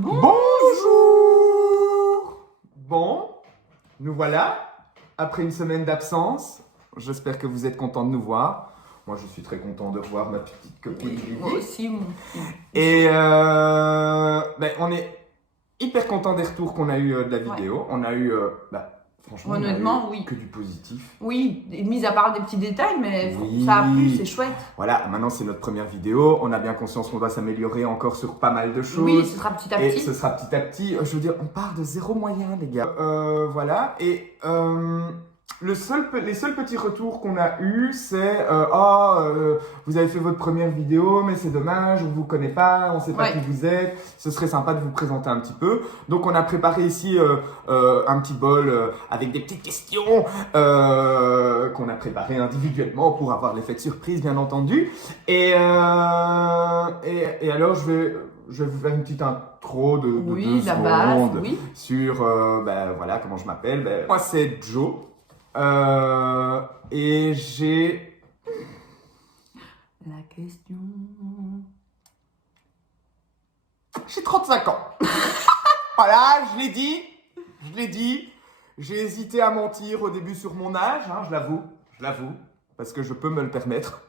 Bonjour. Bon, nous voilà, après une semaine d'absence. J'espère que vous êtes contents de nous voir. Moi, je suis très content de revoir ma petite copine Lily. Moi aussi, mon petit. Et on est hyper content des retours qu'on a eu de la vidéo. On a eu, franchement, Honnêtement, on a eu oui. que du positif. Oui, mis à part des petits détails, mais Oui. ça a plu, c'est chouette. Voilà, maintenant c'est notre première vidéo. On a bien conscience qu'on doit s'améliorer encore sur pas mal de choses. Oui, ce sera petit à Et petit. ce sera petit à petit. Je veux dire, on part de zéro moyen, les gars. Voilà. Et les seuls petits retours qu'on a eu, c'est vous avez fait votre première vidéo, mais c'est dommage, on vous connaît pas, on sait pas qui vous êtes. Ce serait sympa de vous présenter un petit peu. Donc on a préparé ici un petit bol avec des petites questions qu'on a préparées individuellement pour avoir l'effet de surprise, bien entendu. Et alors je vais vous faire une petite intro de 2 la base, secondes oui. sur voilà comment je m'appelle. Moi c'est Joe et j'ai La question. j'ai 35 ans. Voilà, je l'ai dit. J'ai hésité à mentir au début sur mon âge, hein, je l'avoue, parce que je peux me le permettre.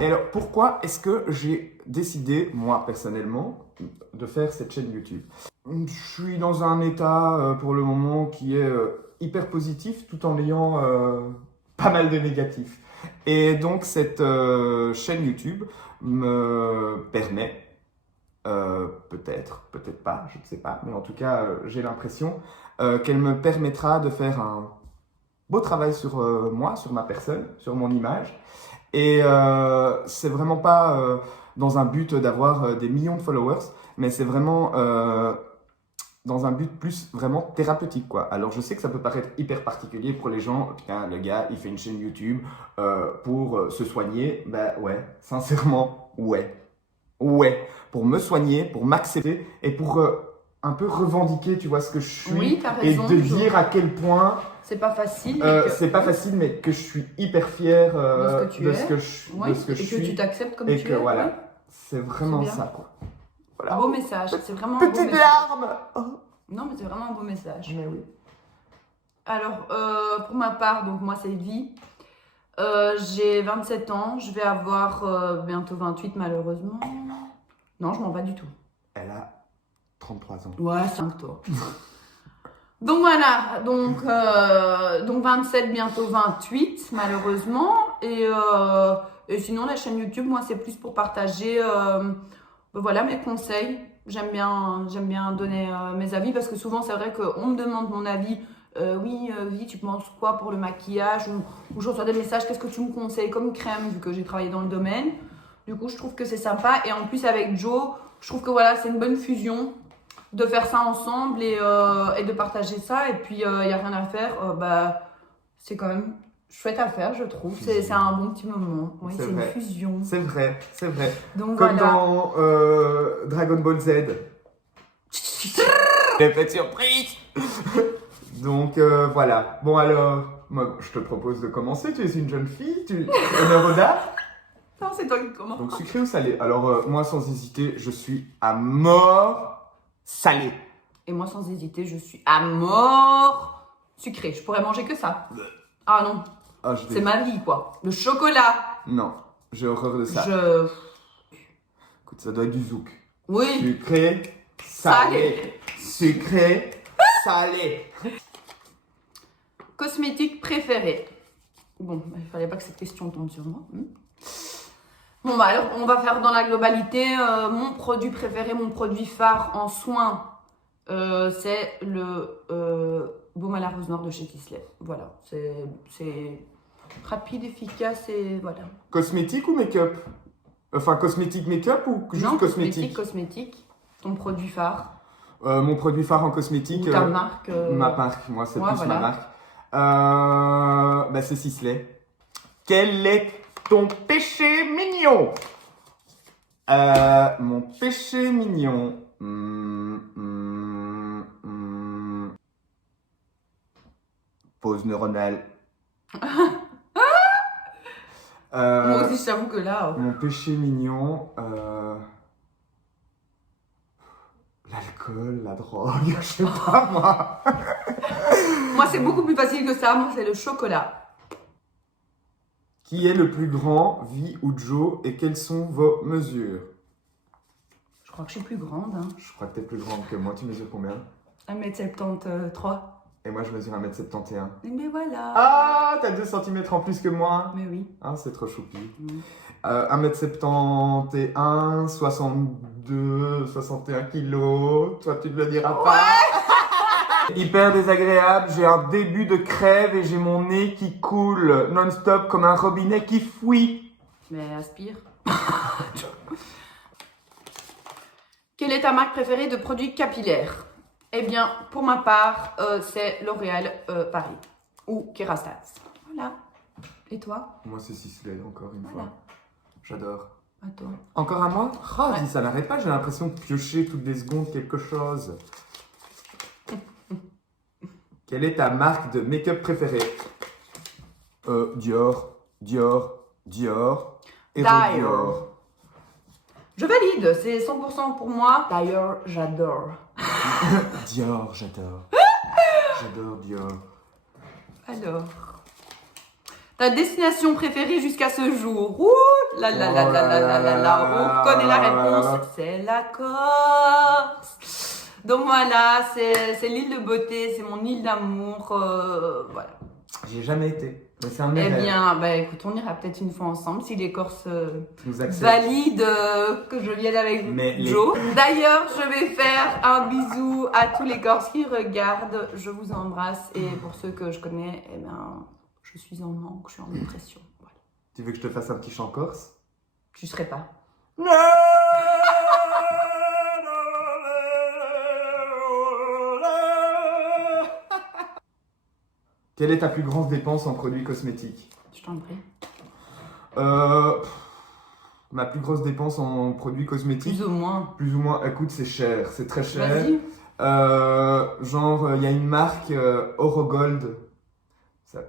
Et alors, pourquoi est-ce que j'ai décidé, moi personnellement, de faire cette chaîne YouTube? Je suis dans un état pour le moment qui est hyper positif tout en ayant pas mal de négatifs. Et donc cette chaîne YouTube me permet, peut-être pas, je ne sais pas, mais en tout cas j'ai l'impression qu'elle me permettra de faire un beau travail sur moi, sur ma personne, sur mon image. Et c'est vraiment pas dans un but d'avoir des millions de followers, mais c'est vraiment dans un but plus vraiment thérapeutique, quoi. Alors je sais que ça peut paraître hyper particulier pour les gens. Putain, le gars, il fait une chaîne YouTube pour se soigner. Bah ouais, sincèrement, ouais. Pour me soigner, pour m'accepter et pour un peu revendiquer, tu vois, ce que je suis. Oui, t'as raison, et de dire à quel point... C'est pas facile. C'est pas facile, mais que je suis hyper fier de ce que je suis. Et que tu t'acceptes comme Et tu que es. voilà, Oui. c'est vraiment C'est bien. ça, quoi. Voilà. Beau message, c'est vraiment un beau Petite message. larme. Oh. Non, mais c'est vraiment un beau message. Mais oui. Alors, pour ma part, donc moi c'est Vie. J'ai 27 ans, je vais avoir bientôt 28 malheureusement. Non, je m'en bats du tout. Elle a 33 ans. Ouais, 5 toi. Donc voilà, donc 27, bientôt 28 malheureusement. Et sinon la chaîne YouTube, moi c'est plus pour partager voilà, mes conseils. J'aime bien donner mes avis parce que souvent c'est vrai qu'on me demande mon avis. Oui, Vie, tu penses quoi pour le maquillage ou je reçois des messages, qu'est-ce que tu me conseilles comme crème vu que j'ai travaillé dans le domaine. Du coup, je trouve que c'est sympa. Et en plus, avec Joe, je trouve que voilà, c'est une bonne fusion de faire ça ensemble et de partager ça. Et puis, il n'y a rien à faire. C'est quand même chouette à faire, je trouve. C'est un bon petit moment. Oui, c'est une fusion. C'est vrai. Donc, comme voilà. dans Dragon Ball Z. L'effet de surprise. Donc voilà. Bon alors, moi je te propose de commencer. Tu es une jeune fille, tu es une Roda. Non, c'est toi qui commence. Donc sucré ou salé? Alors moi sans hésiter, je suis à mort salé. Et moi sans hésiter, je suis à mort sucré. Je pourrais manger que ça. Ah non. Ah, c'est ma vie quoi. Le chocolat. Non, j'ai horreur de ça. Écoute, ça doit être du zouk. Oui. Sucré, salé. Sucré, salé. Cosmétique préféré. Bon, il fallait pas que cette question tombe sur moi. Bon, bah alors, on va faire dans la globalité. Mon produit préféré, mon produit phare en soins, c'est le baume à la rose noire de chez Kislev. Voilà, c'est rapide, efficace et voilà. Cosmétique ou make-up? Enfin, cosmétique make-up ou juste non, cosmétique? Cosmétique. Ton produit phare. Mon produit phare en cosmétique. Ou ta marque. Ma marque, moi, c'est plus voilà. ma marque. C'est Sisley. Quel est ton péché mignon? Mon péché mignon. Pause neuronale. Moi aussi, je t'avoue que là. Mon péché mignon. L'alcool, la drogue, je sais pas moi. Moi, c'est beaucoup plus facile que ça. Moi, c'est le chocolat. Qui est le plus grand, Vi ou Joe, et quelles sont vos mesures? Je crois que je suis plus grande. Hein. Je crois que t'es plus grande que moi. Tu mesures combien? 1m73. Et moi, je mesure 1m71. Mais voilà. Ah, t'as 2 cm en plus que moi. Mais oui. Ah, c'est trop choupi. 1m71. 1m71, 62, 61 kilos. Toi, tu ne le diras pas. Hyper désagréable. J'ai un début de crève et j'ai mon nez qui coule non-stop comme un robinet qui fuit. Mais aspire. Quelle est ta marque préférée de produits capillaires? Eh bien, pour ma part, c'est L'Oréal Paris ou Kérastase. Voilà. Et toi? Moi, c'est Sisley, encore une Voilà. fois. J'adore. À toi. Encore à moi? Ah, Ouais. si ça n'arrête pas, j'ai l'impression de piocher toutes les secondes quelque chose. Quelle est ta marque de make-up préférée? Dior, Dior, Dior et Dior. Dior. Je valide, c'est 100% pour moi. D'ailleurs, j'adore. Dior, j'adore. J'adore Dior. Alors, ta destination préférée jusqu'à ce jour? Ouh là là là Oh là là là là là. On connaît la là là. réponse. C'est la Corse. Donc voilà, c'est l'île de beauté, c'est mon île d'amour. Voilà. J'y ai jamais été. Mais c'est un de mes Eh rêves. bien, bah, écoute, on ira peut-être une fois ensemble si les Corses Nous acceptent. valident que je vienne avec Mais les- Joe. D'ailleurs, je vais faire un bisou à tous les Corses qui regardent. Je vous embrasse et pour ceux que je connais, eh bien, je suis en manque, je suis en dépression. Voilà. Tu veux que je te fasse un petit chant corse? Tu serais pas. Quelle est ta plus grande dépense en produits cosmétiques? Je t'en prie. Ma plus grosse dépense en produits cosmétiques, Plus ou moins. plus ou moins, écoute, c'est cher, c'est très cher. Vas-y. Genre, il y a une marque Orogold,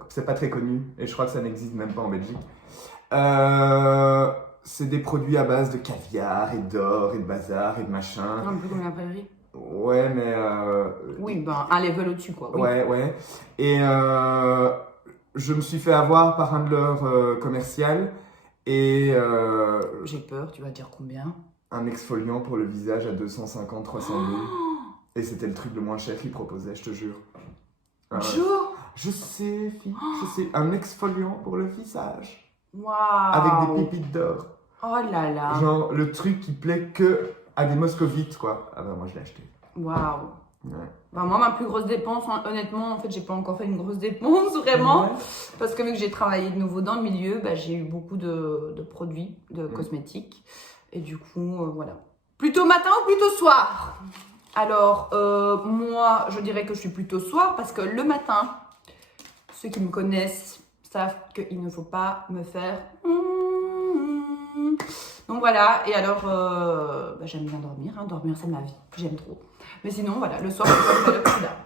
c'est pas très connu, et je crois que ça n'existe même pas en Belgique. C'est des produits à base de caviar et d'or et de bazar et de machin. Un peu comme la prairie. Ouais, mais... Oui, ben, un level au-dessus, quoi. Oui. Ouais, ouais. Et je me suis fait avoir par un de leurs commerciales et J'ai peur, tu vas dire combien? un exfoliant pour le visage à 250, 300 000. Et c'était le truc le moins cher qu'ils proposaient, je te jure. Ah ouais. Joe. Je sais, fille, je sais. Un exfoliant pour le visage. Waouh. Avec des pépites d'or. Oh là là. Genre le truc qui plaît que à des moscovites, quoi. Ah bah moi je l'ai acheté. Waouh. Ouais. Bah, moi, ma plus grosse dépense, honnêtement, en fait, j'ai pas encore fait une grosse dépense, vraiment. Ouais. Parce que vu que j'ai travaillé de nouveau dans le milieu, bah, j'ai eu beaucoup de produits, de cosmétiques. Et du coup, voilà. Plutôt matin ou plutôt soir? Alors, moi, je dirais que je suis plutôt soir parce que le matin, ceux qui me connaissent savent qu'il ne faut pas me faire... Donc voilà, et alors, bah, j'aime bien dormir, hein. Dormir c'est ma vie, j'aime trop. Mais sinon, voilà, le soir, je suis là.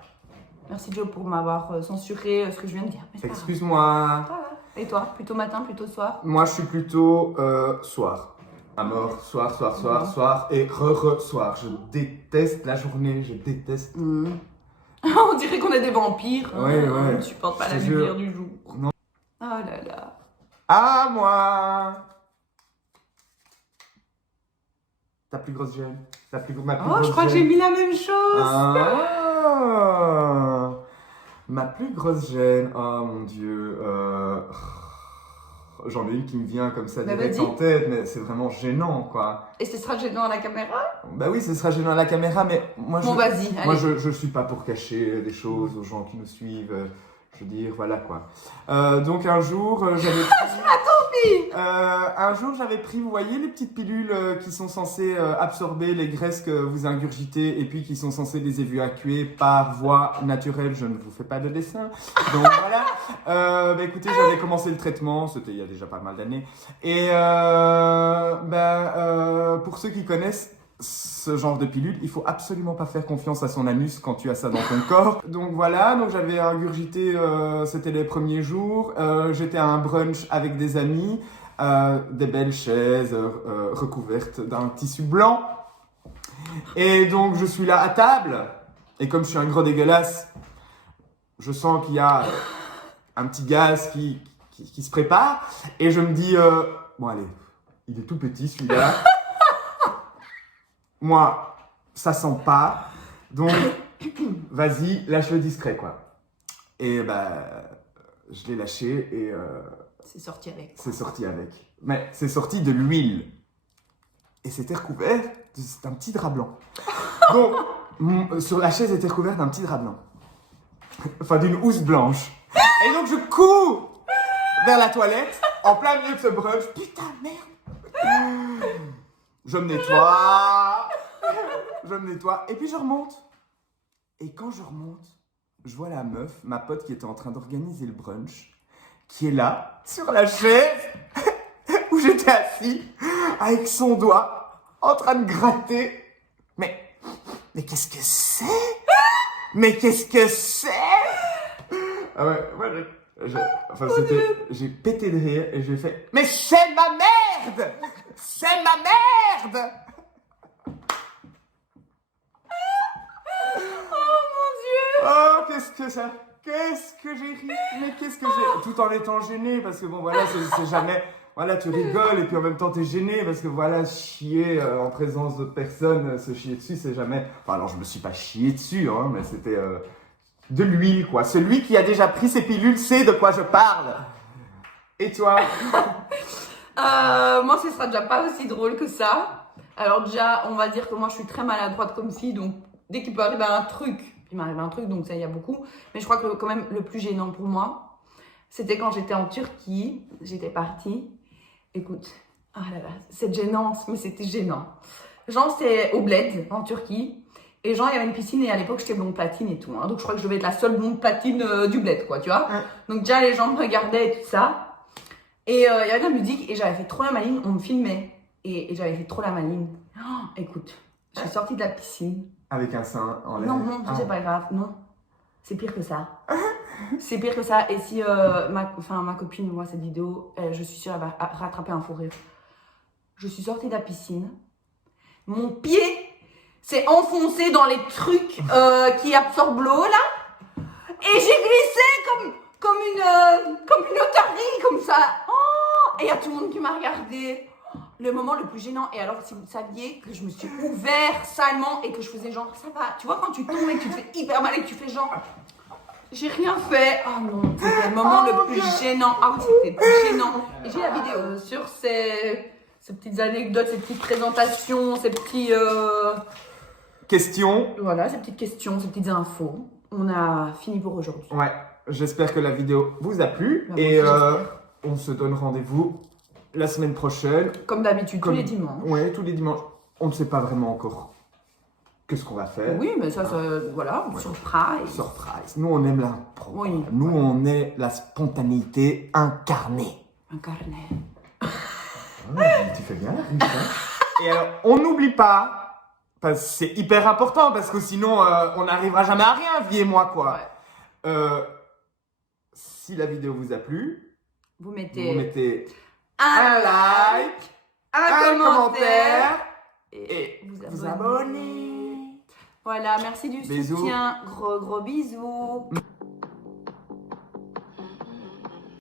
Merci Joe pour m'avoir censuré ce que je viens de dire. Mais c'est pas grave. Excuse-moi. Voilà. Et toi, plutôt matin, plutôt soir? Moi je suis plutôt soir. À mort, soir, soir, soir, soir et re-soir. Je déteste la journée, je déteste. On dirait qu'on est des vampires. Hein. Ouais, ouais. On ne supporte pas Je la te jure. lumière du jour. Non. Oh là là. À moi. Ta plus grosse gêne. Ma plus Oh, grosse je crois que j'ai gêne. mis la même chose. Ah. Ma plus grosse gêne. Oh mon dieu. J'en ai une qui me vient comme ça Bah, direct vas-y. en tête, mais c'est vraiment gênant quoi. Et ce sera gênant à la caméra? Bah oui, ce sera gênant à la caméra, mais moi Bon, vas-y, moi allez. je suis pas pour cacher des choses aux gens qui nous suivent. Je veux dire, voilà quoi. Donc un jour, j'avais pris, un jour, j'avais pris, vous voyez, les petites pilules qui sont censées absorber les graisses que vous ingurgitez et puis qui sont censées les évacuer par voie naturelle. Je ne vous fais pas de dessin. Donc voilà. Bah écoutez, j'avais commencé le traitement, c'était il y a déjà pas mal d'années. Et pour ceux qui connaissent ce genre de pilule, il faut absolument pas faire confiance à son anus quand tu as ça dans ton corps. Donc voilà, donc j'avais ingurgité, c'était les premiers jours. J'étais à un brunch avec des amis, des belles chaises recouvertes d'un tissu blanc. Et donc, je suis là à table. Et comme je suis un gros dégueulasse, je sens qu'il y a un petit gaz qui se prépare. Et je me dis, bon allez, il est tout petit celui-là. Moi, ça sent pas. Donc, vas-y, lâche-le discret, quoi. Et je l'ai lâché et C'est sorti avec. c'est sorti avec. Mais c'est sorti de l'huile. Et c'était recouvert d'un petit drap blanc. Donc, sur la chaise était recouvert d'un petit drap blanc. Enfin, d'une housse blanche. Et donc, je cours vers la toilette, en plein milieu de ce brunch. Putain, merde. Je me nettoie. Et puis, je remonte. Et quand je remonte, je vois la meuf, ma pote qui était en train d'organiser le brunch, qui est là, sur la chaise où j'étais assis, avec son doigt, en train de gratter. Mais qu'est-ce que c'est? Mais qu'est-ce que c'est? Ah ouais, j'ai pété de rire et j'ai fait, mais c'est ma merde! C'est ma merde! Oh, qu'est-ce que j'ai ri, mais qu'est-ce que j'ai... Tout en étant gêné, parce que bon, voilà, c'est jamais... Voilà, tu rigoles et puis en même temps t'es gêné, parce que voilà, chier en présence d'autres personnes, se chier dessus, c'est jamais... Enfin, alors je me suis pas chié dessus, hein, mais c'était de l'huile, quoi. Celui qui a déjà pris ses pilules sait de quoi je parle. Et toi? Moi, ce sera déjà pas aussi drôle que ça. Alors déjà, on va dire que moi, je suis très maladroite comme fille, donc dès qu'il peut arriver un truc, il m'arrive un truc, donc ça, il y a beaucoup. Mais je crois que quand même, le plus gênant pour moi, c'était quand j'étais en Turquie, j'étais partie. Écoute, ah là là, cette gênance, mais c'était gênant. Genre, c'est au Bled, en Turquie. Et genre, il y avait une piscine et à l'époque, j'étais blonde platine et tout. Hein, donc, je crois que je devais être la seule blonde platine du Bled, quoi, tu vois. Ouais. Donc, déjà, les gens me regardaient et tout ça. Et il y avait de la musique et j'avais fait trop la maline, on me filmait. Et j'avais fait trop la maline. Oh, écoute, je suis sortie de la piscine. Avec un sein en l'air. Non, c'est pas grave, non. C'est pire que ça. C'est pire que ça. Et si ma copine voit cette vidéo, je suis sûre qu'elle va rattraper un fou rire. Je suis sortie de la piscine. Mon pied s'est enfoncé dans les trucs qui absorbent l'eau, là. Et j'ai glissé comme une otarie, comme ça. Oh, et il y a tout le monde qui m'a regardé. Le moment le plus gênant. Et alors, si vous saviez que je me suis ouvert salement et que je faisais genre, ça va. Tu vois, quand tu tombes et que tu te fais hyper mal et que tu fais genre... J'ai rien fait. Oh non, c'était le moment le plus gênant. Ah oui, c'était plus gênant. Et j'ai la vidéo sur ces petites anecdotes, ces petites présentations, ces petits... Questions. Voilà, ces petites questions, ces petites infos. On a fini pour aujourd'hui. Ouais, j'espère que la vidéo vous a plu. Bah, et on se donne rendez-vous la semaine prochaine. Comme d'habitude, tous les dimanches. Ouais, tous les dimanches. On ne sait pas vraiment encore qu'est-ce qu'on va faire. Oui, mais ça voilà, surprise. Surprise. Nous, on aime l'impro. Oui. Nous, on est la spontanéité incarnée. Incarnée. Tu fais bien la riche, hein. Et alors, on n'oublie pas, parce que c'est hyper important, parce que sinon, on n'arrivera jamais à rien, Vie et moi, quoi. Ouais. Si la vidéo vous a plu, vous mettez un like, un commentaire et vous abonnez. Voilà, merci du soutien. Gros bisous.